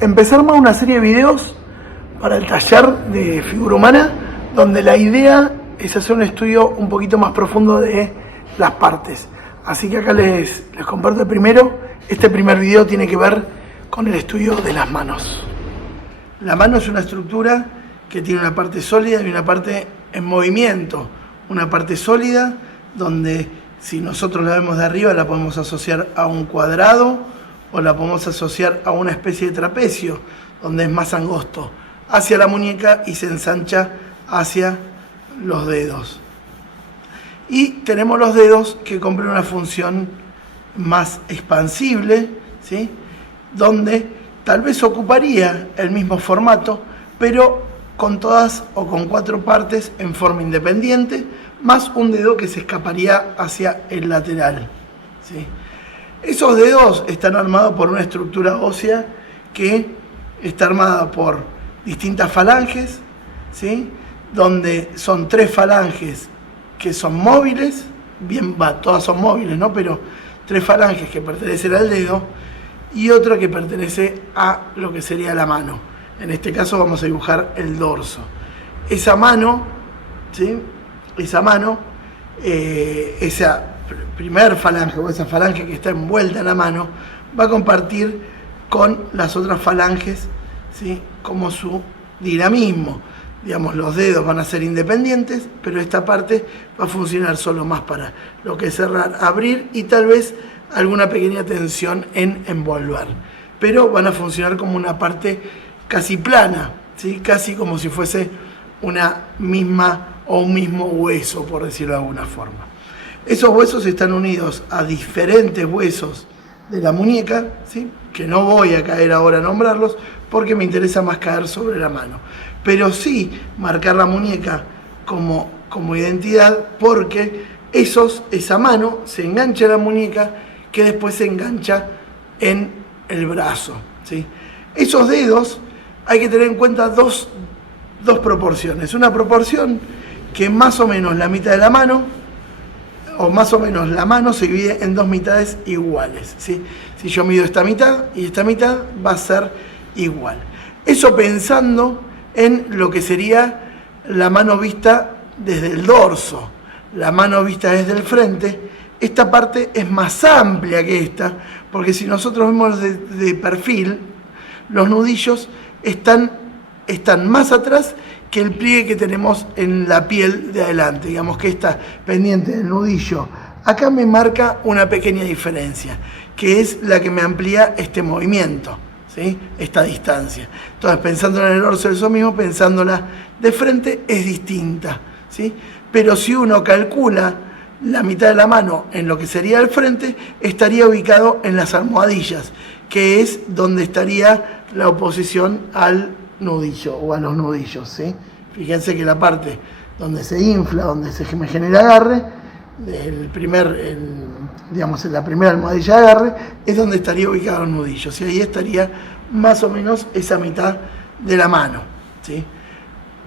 empezar más una serie de videos para el taller de figura humana, donde la idea es hacer un estudio un poquito más profundo de las partes. Así que acá les comparto el primero. Este primer video tiene que ver con el estudio de las manos. La mano es una estructura que tiene una parte sólida y una parte en movimiento. Una parte sólida donde si nosotros la vemos de arriba la podemos asociar a un cuadrado o la podemos asociar a una especie de trapecio, donde es más angosto hacia la muñeca y se ensancha hacia los dedos. Y tenemos los dedos que cumplen una función más expansible, ¿sí? Donde tal vez ocuparía el mismo formato, pero con todas o con 4 partes en forma independiente, más un dedo que se escaparía hacia el lateral, ¿sí? Esos dedos están armados por una estructura ósea que está armada por distintas falanges, ¿sí? Donde son 3 falanges que son móviles, todas son móviles, ¿no? Pero 3 falanges que pertenecen al dedo y otra que pertenece a lo que sería la mano. En este caso vamos a dibujar el dorso. Esa mano, ¿sí? Esa primer falange o esa falange que está envuelta en la mano va a compartir con las otras falanges, ¿sí? Como su dinamismo. Digamos, los dedos van a ser independientes, pero esta parte va a funcionar solo más para lo que es cerrar, abrir y tal vez alguna pequeña tensión en envolver. Pero van a funcionar como una parte casi plana, ¿sí? Casi como si fuese una misma o un mismo hueso, por decirlo de alguna forma. Esos huesos están unidos a diferentes huesos de la muñeca, ¿sí? Que no voy a caer ahora a nombrarlos porque me interesa más caer sobre la mano. Pero sí marcar la muñeca como identidad, porque esa mano se engancha a la muñeca que después se engancha en el brazo, ¿sí? Esos dedos hay que tener en cuenta dos proporciones. Una proporción que más o menos la mitad de la mano, o más o menos la mano se divide en 2 mitades iguales, ¿sí? Si yo mido esta mitad y esta mitad va a ser igual. Eso pensando en lo que sería la mano vista desde el dorso, la mano vista desde el frente. Esta parte es más amplia que esta, porque si nosotros vemos de perfil, los nudillos están más atrás que el pliegue que tenemos en la piel de adelante. Digamos que esta pendiente del nudillo acá me marca una pequeña diferencia, que es la que me amplía este movimiento, ¿sí? Esta distancia. Entonces, pensando en el dorso, eso mismo, pensándola de frente es distinta, ¿sí? Pero si uno calcula la mitad de la mano en lo que sería el frente, estaría ubicado en las almohadillas, que es donde estaría la oposición al nudillo o a los nudillos, ¿sí? Fíjense que la parte donde se infla, donde se me genera agarre, digamos en la primera almohadilla de agarre, es donde estaría ubicado los nudillos, y ahí estaría más o menos esa mitad de la mano, ¿sí?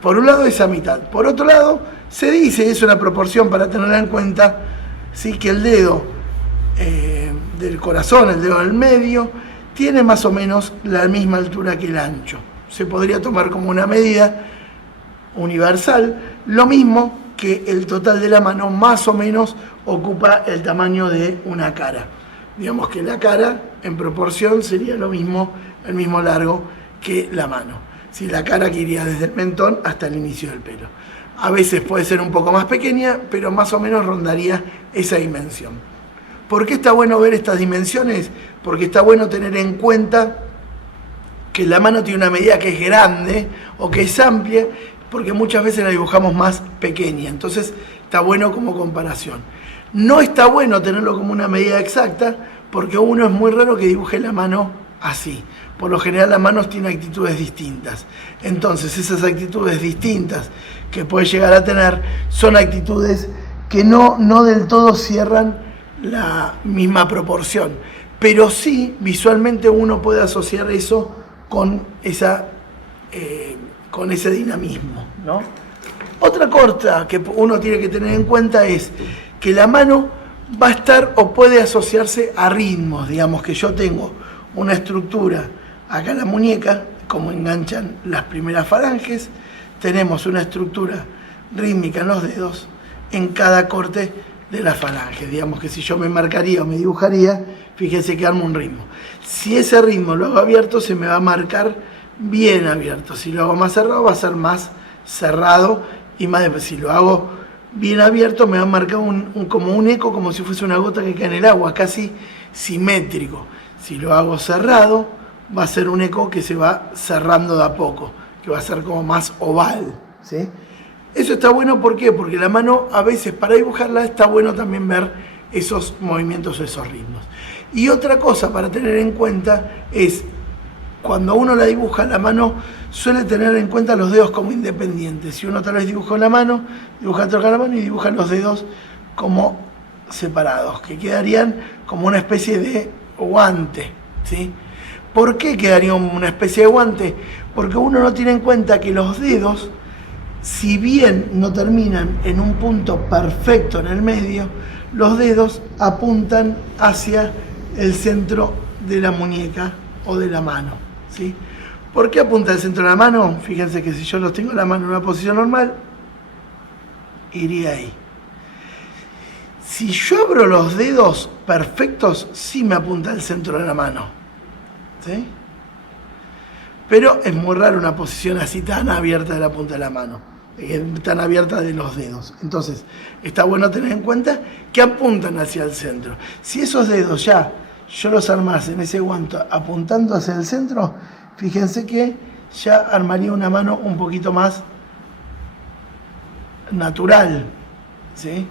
Por un lado esa mitad. Por otro lado, se dice, es una proporción para tenerla en cuenta, ¿sí? Que el dedo del corazón, el dedo del medio, tiene más o menos la misma altura que el ancho. Se podría tomar como una medida universal, lo mismo que el total de la mano más o menos ocupa el tamaño de una cara. Digamos que la cara en proporción sería lo mismo, el mismo largo que la mano. Si la cara que iría desde el mentón hasta el inicio del pelo. A veces puede ser un poco más pequeña, pero más o menos rondaría esa dimensión. ¿Por qué está bueno ver estas dimensiones? Porque está bueno tener en cuenta que la mano tiene una medida que es grande o que es amplia, porque muchas veces la dibujamos más pequeña. Entonces está bueno como comparación. No está bueno tenerlo como una medida exacta, porque uno es muy raro que dibuje la mano así. Por lo general las manos tienen actitudes distintas. Entonces esas actitudes distintas que puede llegar a tener son actitudes que no del todo cierran la misma proporción. Pero sí, visualmente uno puede asociar eso con ese dinamismo, ¿no? Otra cosa que uno tiene que tener en cuenta es que la mano va a estar o puede asociarse a ritmos. Digamos que yo tengo una estructura Acá en la muñeca, como enganchan las primeras falanges, tenemos una estructura rítmica en los dedos en cada corte de la falange. Digamos que si yo me marcaría o me dibujaría, fíjense que armo un ritmo. Si ese ritmo lo hago abierto, se me va a marcar bien abierto. Si lo hago más cerrado, va a ser más cerrado y más. Si lo hago bien abierto, me va a marcar como un eco, como si fuese una gota que cae en el agua, casi simétrico. Si lo hago cerrado, va a ser un eco que se va cerrando de a poco, que va a ser como más oval, ¿sí? Eso está bueno, ¿por qué? Porque la mano, a veces, para dibujarla, está bueno también ver esos movimientos, esos ritmos. Y otra cosa para tener en cuenta es, cuando uno la dibuja, la mano suele tener en cuenta los dedos como independientes. Si uno tal vez dibuja la mano, dibuja otra la mano y dibuja los dedos como separados, que quedarían como una especie de guante, ¿sí? ¿Por qué quedaría una especie de guante? Porque uno no tiene en cuenta que los dedos, si bien no terminan en un punto perfecto en el medio, los dedos apuntan hacia el centro de la muñeca o de la mano, ¿sí? ¿Por qué apunta al centro de la mano? Fíjense que si yo los tengo la mano en una posición normal, iría ahí. Si yo abro los dedos perfectos, sí me apunta al centro de la mano, ¿sí? Pero es muy raro una posición así tan abierta de la punta de la mano, tan abierta de los dedos. Entonces, está bueno tener en cuenta que apuntan hacia el centro. Si esos dedos ya yo los armase en ese guante apuntando hacia el centro, fíjense que ya armaría una mano un poquito más natural, ¿sí?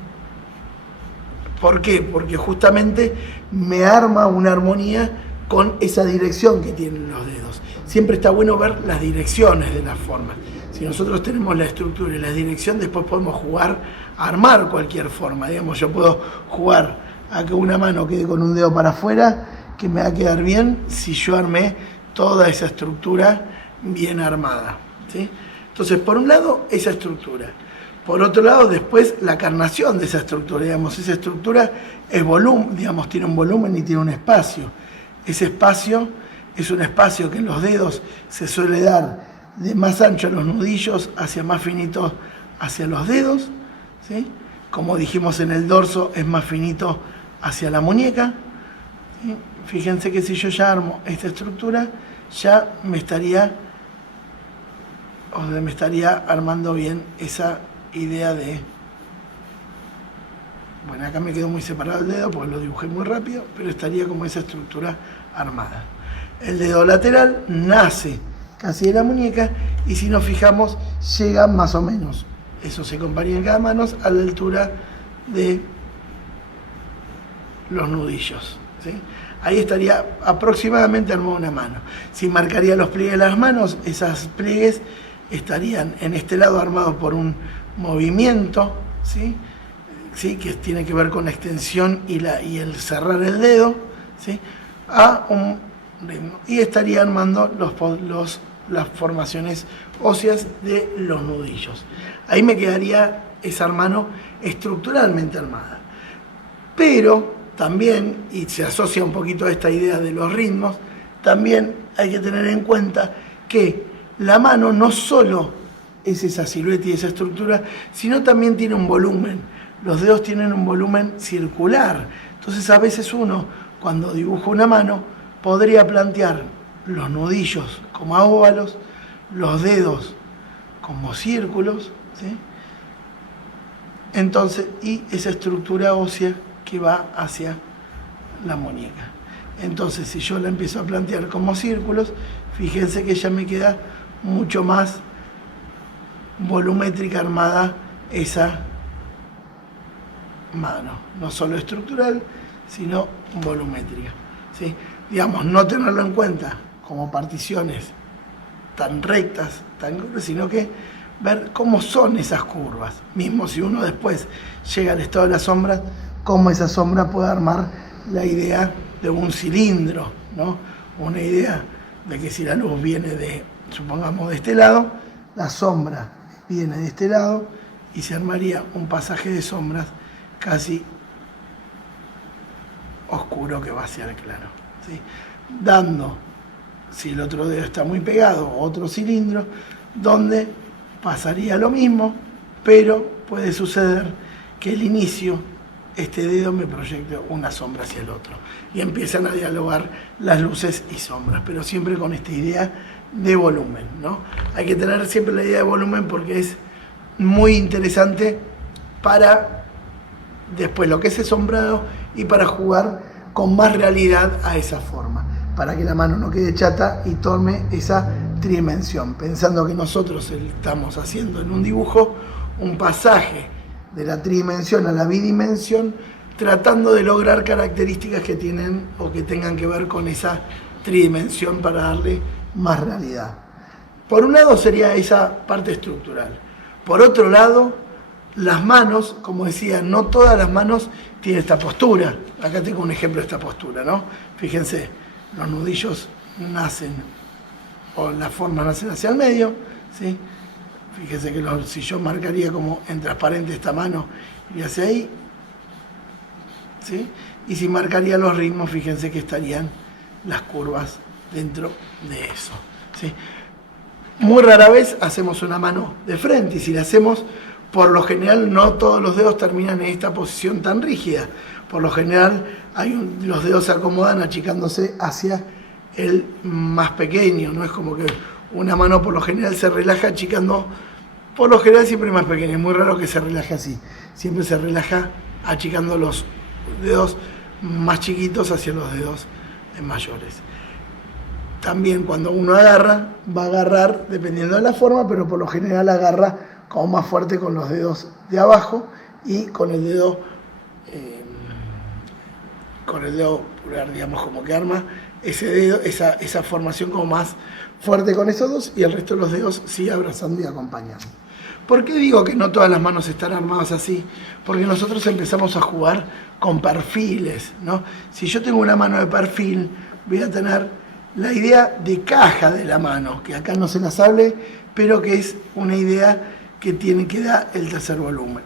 ¿Por qué? Porque justamente me arma una armonía con esa dirección que tienen los dedos. Siempre está bueno ver las direcciones de las formas. Si nosotros tenemos la estructura y la dirección, después podemos jugar a armar cualquier forma. Digamos, yo puedo jugar a que una mano quede con un dedo para afuera, que me va a quedar bien si yo armé toda esa estructura bien armada, ¿sí? Entonces, por un lado, esa estructura. Por otro lado, después, la carnación de esa estructura. Digamos, esa estructura es volumen, digamos, tiene un volumen y tiene un espacio. Ese espacio es un espacio que en los dedos se suele dar de más ancho a los nudillos hacia más finito hacia los dedos, ¿sí? Como dijimos en el dorso, es más finito hacia la muñeca, ¿sí? Fíjense que si yo ya armo esta estructura, ya me estaría armando bien esa idea de... Bueno, acá me quedó muy separado el dedo porque lo dibujé muy rápido, pero estaría como esa estructura armada. El dedo lateral nace casi de la muñeca y si nos fijamos llega más o menos, eso se compararía en cada mano, a la altura de los nudillos, ¿sí? Ahí estaría aproximadamente armada una mano. Si marcaría los pliegues de las manos, esos pliegues estarían en este lado armados por un movimiento, ¿sí? ¿Sí? Que tiene que ver con la extensión y el cerrar el dedo, ¿sí? A un ritmo. Y estaría armando las formaciones óseas de los nudillos. Ahí me quedaría esa mano estructuralmente armada. Pero también, y se asocia un poquito a esta idea de los ritmos, también hay que tener en cuenta que la mano no solo es esa silueta y esa estructura, sino también tiene un volumen. Los dedos tienen un volumen circular. Entonces a veces uno, cuando dibuja una mano, podría plantear los nudillos como óvalos, los dedos como círculos, ¿sí? Entonces, y esa estructura ósea que va hacia la muñeca. Entonces, si yo la empiezo a plantear como círculos, fíjense que ya me queda mucho más volumétrica armada esa mano, no solo estructural, sino volumétrica, ¿sí? Digamos, no tenerlo en cuenta como particiones tan rectas, sino que ver cómo son esas curvas, mismo si uno después llega al estado de la sombra, cómo esa sombra puede armar la idea de un cilindro, ¿no? Una idea de que si la luz viene de, supongamos, de este lado, la sombra viene de este lado y se armaría un pasaje de sombras casi oscuro que va hacia el claro, ¿sí? Dando si el otro dedo está muy pegado, otro cilindro, donde pasaría lo mismo, pero puede suceder que el inicio, este dedo me proyecte una sombra hacia el otro. Y empiezan a dialogar las luces y sombras, pero siempre con esta idea de volumen, ¿no? Hay que tener siempre la idea de volumen porque es muy interesante para después lo que es el sombrado y para jugar con más realidad a esa forma, para que la mano no quede chata y tome esa tridimensión, pensando que nosotros estamos haciendo en un dibujo un pasaje de la tridimensión a la bidimensión, tratando de lograr características que tienen o que tengan que ver con esa tridimensión para darle más realidad. Por un lado sería esa parte estructural. Por otro lado, las manos, como decía, no todas las manos tienen esta postura. Acá tengo un ejemplo de esta postura, ¿no? Fíjense, los nudillos nacen, o las formas nacen hacia el medio, ¿sí? Fíjense que si yo marcaría como en transparente esta mano, iría hacia ahí, ¿sí? Y si marcaría los ritmos, fíjense que estarían las curvas dentro de eso, ¿sí? Muy rara vez hacemos una mano de frente, y si la hacemos, por lo general no todos los dedos terminan en esta posición tan rígida. Por lo general los dedos se acomodan achicándose hacia el más pequeño, no es como que una mano por lo general se relaja achicando, por lo general siempre más pequeña, es muy raro que se relaje así, siempre se relaja achicando los dedos más chiquitos hacia los dedos mayores. También cuando uno agarra, va a agarrar dependiendo de la forma, pero por lo general agarra como más fuerte con los dedos de abajo y con el dedo pulgar, digamos, como que arma ese dedo, esa formación como más fuerte con esos dos, y el resto de los dedos sigue abrazando y acompañando. ¿Por qué digo que no todas las manos están armadas así? Porque nosotros empezamos a jugar con perfiles, ¿no? Si yo tengo una mano de perfil, voy a tener la idea de caja de la mano, que acá no se las hable, pero que es una idea que da el tercer volumen,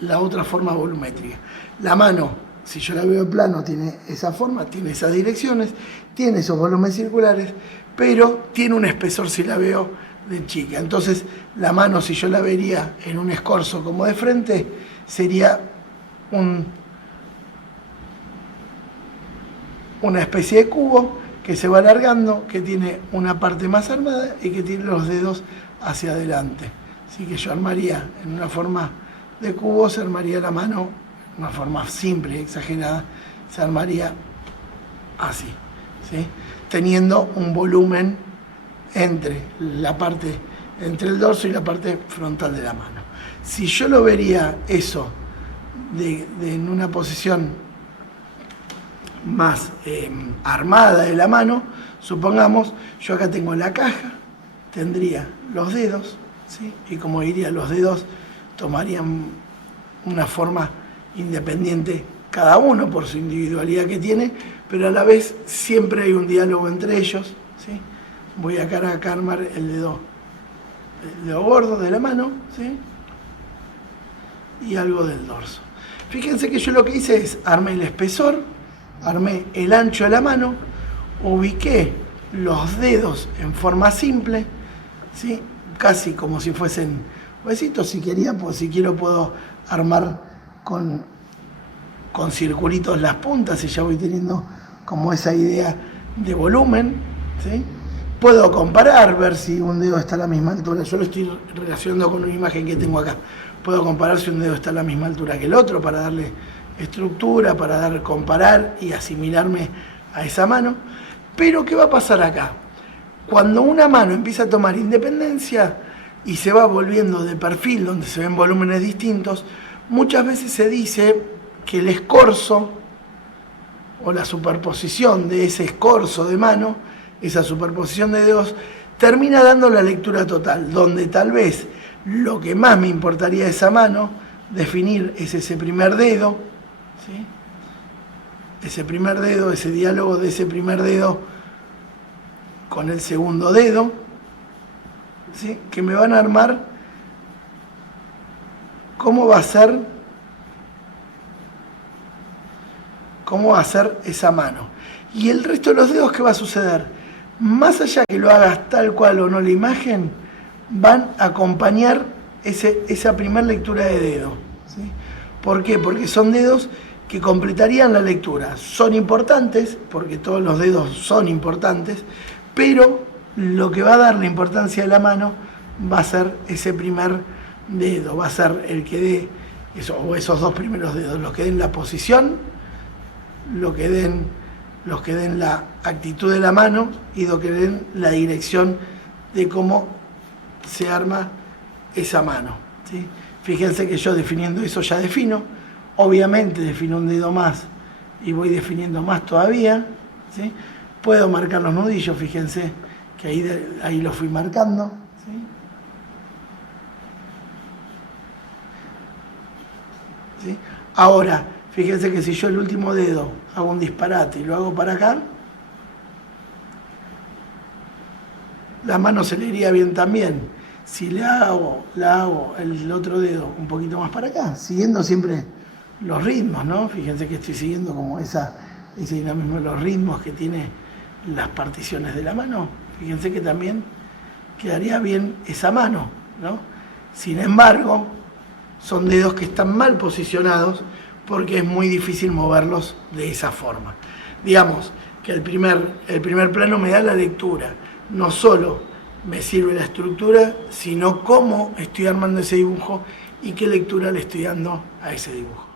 la otra forma volumétrica. La mano, si yo la veo en plano, tiene esa forma, tiene esas direcciones, tiene esos volúmenes circulares, pero tiene un espesor si la veo de chica. Entonces, la mano, si yo la vería en un escorzo como de frente, sería una especie de cubo que se va alargando, que tiene una parte más armada y que tiene los dedos hacia adelante. Así que yo armaría en una forma de cubo, se armaría la mano, una forma simple y exagerada, se armaría así, ¿sí? Teniendo un volumen entre el dorso y la parte frontal de la mano. Si yo lo vería eso en una posición más armada de la mano, supongamos, yo acá tengo la caja, tendría los dedos, ¿sí? Y como diría, los dedos tomarían una forma independiente cada uno por su individualidad que tiene, pero a la vez siempre hay un diálogo entre ellos, ¿sí? Voy acá a armar el dedo gordo de la mano, ¿sí? Y algo del dorso. Fíjense que yo lo que hice es armé el espesor, armé el ancho de la mano, ubiqué los dedos en forma simple, ¿sí? Casi como si fuesen huesitos. Si quiero puedo armar con circulitos las puntas y ya voy teniendo como esa idea de volumen, ¿sí? Puedo comparar, ver si un dedo está a la misma altura. Yo lo estoy relacionando con una imagen que tengo acá. Puedo comparar si un dedo está a la misma altura que el otro para darle estructura, para comparar y asimilarme a esa mano. Pero ¿qué va a pasar acá? Cuando una mano empieza a tomar independencia y se va volviendo de perfil, donde se ven volúmenes distintos, muchas veces se dice que el escorzo o la superposición de ese escorzo de mano, esa superposición de dedos, termina dando la lectura total, donde tal vez lo que más me importaría de esa mano definir es ese primer dedo, ¿sí? Ese primer dedo, ese diálogo de ese primer dedo con el segundo dedo, ¿sí? Que me van a armar cómo va a ser esa mano. Y el resto de los dedos, ¿qué va a suceder? más allá que lo hagas tal cual o no la imagen, van a acompañar esa primera lectura de dedo, ¿sí? ¿Por qué? Porque son dedos que completarían la lectura. Son importantes, porque todos los dedos son importantes, pero lo que va a dar la importancia de la mano va a ser ese primer dedo, va a ser el que dé, esos dos primeros dedos, los que den la posición, los que den la actitud de la mano y los que den la dirección de cómo se arma esa mano, ¿sí? Fíjense que yo definiendo eso ya defino, obviamente defino un dedo más y voy definiendo más todavía, ¿sí? Puedo marcar los nudillos, fíjense que ahí los fui marcando, ¿sí? ¿Sí? Ahora, fíjense que si yo el último dedo hago un disparate y lo hago para acá, la mano se le iría bien también. Si la hago el otro dedo un poquito más para acá, siguiendo siempre los ritmos, ¿no? Fíjense que estoy siguiendo como ese dinamismo, los ritmos que tiene las particiones de la mano. Fíjense que también quedaría bien esa mano, ¿no? Sin embargo, son dedos que están mal posicionados porque es muy difícil moverlos de esa forma. Digamos que el primer plano me da la lectura, no solo me sirve la estructura, sino cómo estoy armando ese dibujo y qué lectura le estoy dando a ese dibujo.